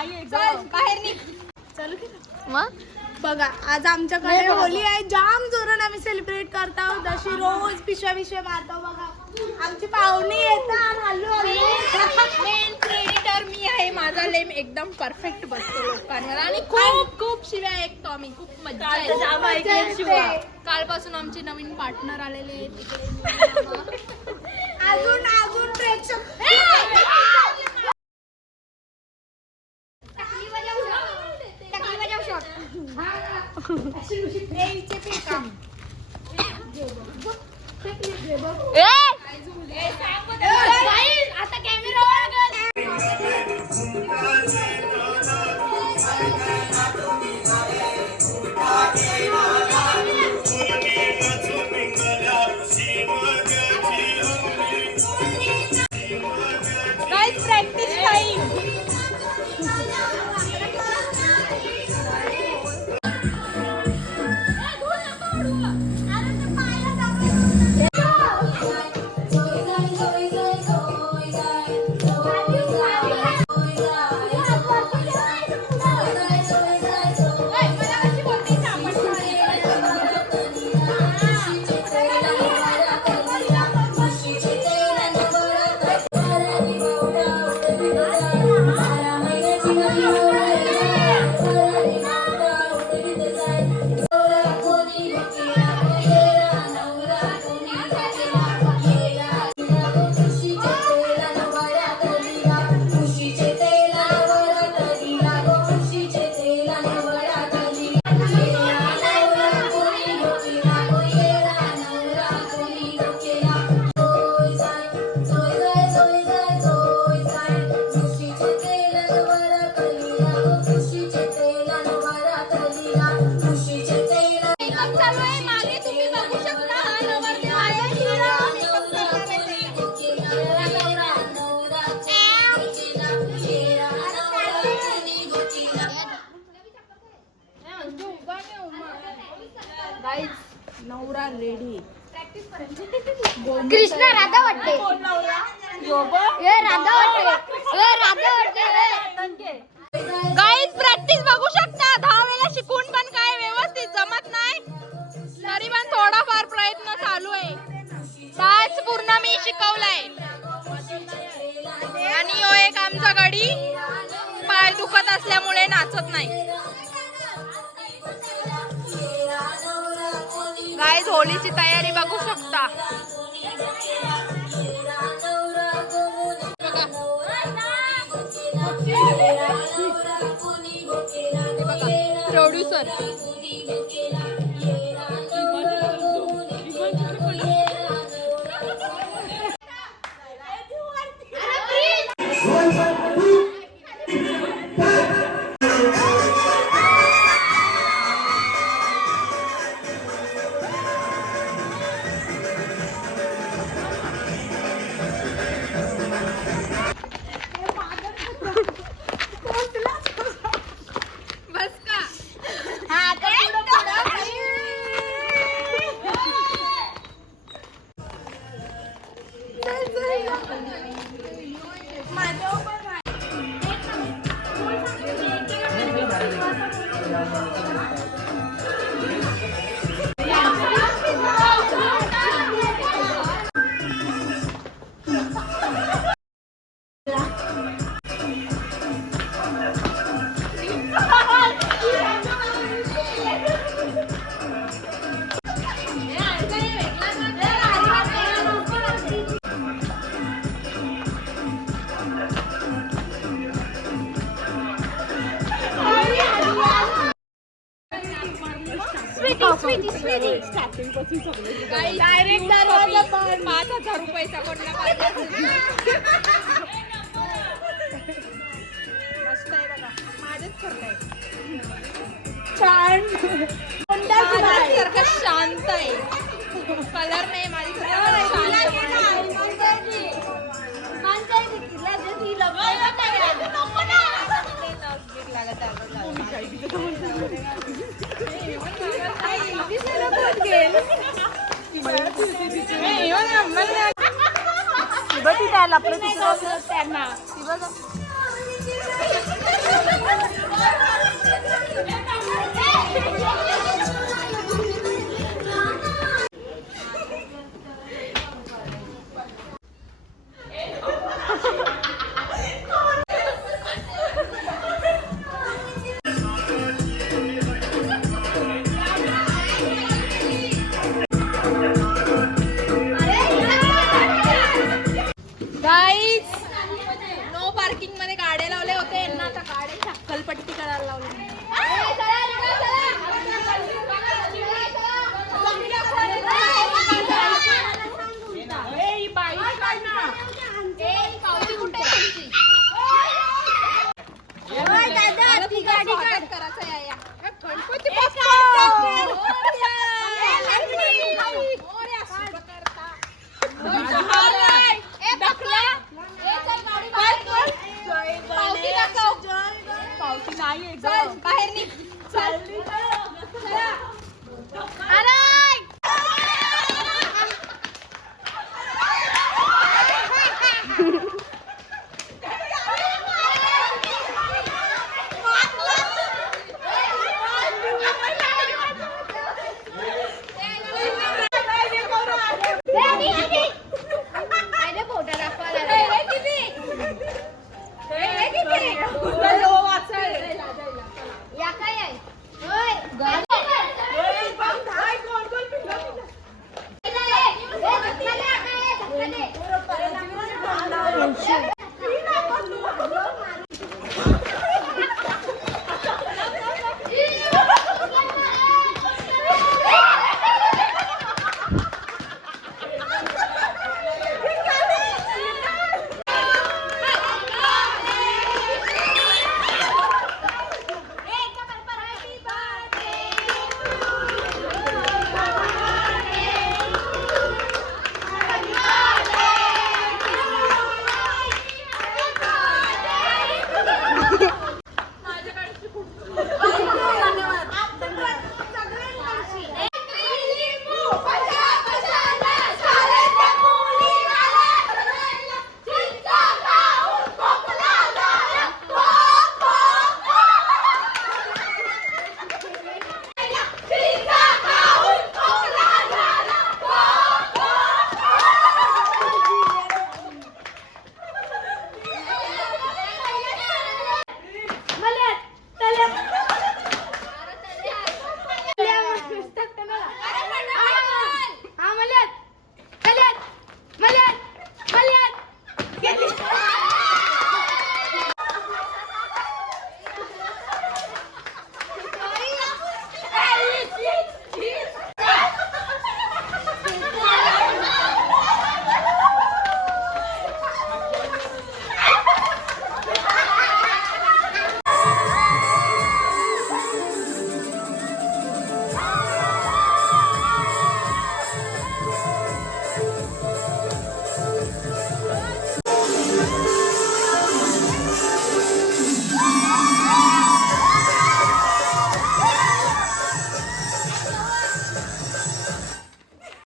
बाहेर निघ. चल मग बघा आज आमच्याकडे होली आहे. जाम जोरात आम्ही सेलिब्रेट करतो. जशी रोज पिशव्या मारतो. बघा आमची पाहुणी येतात. मेन क्रेडिटर मी आहे. माझा लेम एकदम परफेक्ट बसतो लोकांवर आणि खूप खूप शिव्या ऐकतो आम्ही. खूप मज्जा येते. कालपासून आमचे नवीन पार्टनर आलेले आहेत. अजून प्रेक्षक आता कॅमेरा प्रॅक्टिस टाइम. नवरा रेडी. कृष्णा राधा वाटते. गाईज प्रॅक्टिस बघू शकता. 10 वेळा शिकून पण काय व्यवस्थित जमत नाही. तरी पण थोडाफार प्रयत्न चालू आहे. 5 पूर्ण मी शिकवलाय. आणि यो एक आमचा गडी पाय दुखत असल्यामुळे नाचत नाही. गाईज होलीची तयारी बघू शकता. प्रोड्युसर डायरेक्ट 5,000 रुपयाचा कोणला पाहिजे. मस्त आहे बघा. माझेच ठरलंय. छान. सारखं शांत आहे. कलर नाही माझी बटी द्यायला आपलं त्यांना. स्वागत करायचं या या. गणपती